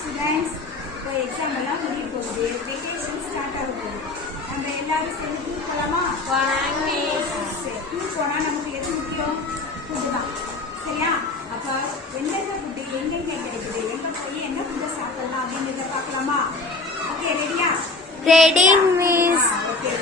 Students, இப்போ exam எல்லாம் முடிய போகுது, வெக்கேஷன் ஸ்டார்ட் ஆக போகுது. நம்ம எல்லாரும் சேர்ந்து டூர் போகலாமா? சரி, டூர் போனால் நமக்கு எது முக்கியம்? ஃபுட்டு தான். சரியா? அப்போ எந்தெந்த ஃபுட்டு எங்கெங்கே கிடைக்குது, எங்கே போய் என்ன ஃபுட்டை சாப்பிடலாம் அப்படின்றத பார்க்கலாமா? ஓகே, ரெடியா? Ready miss. ஓகே.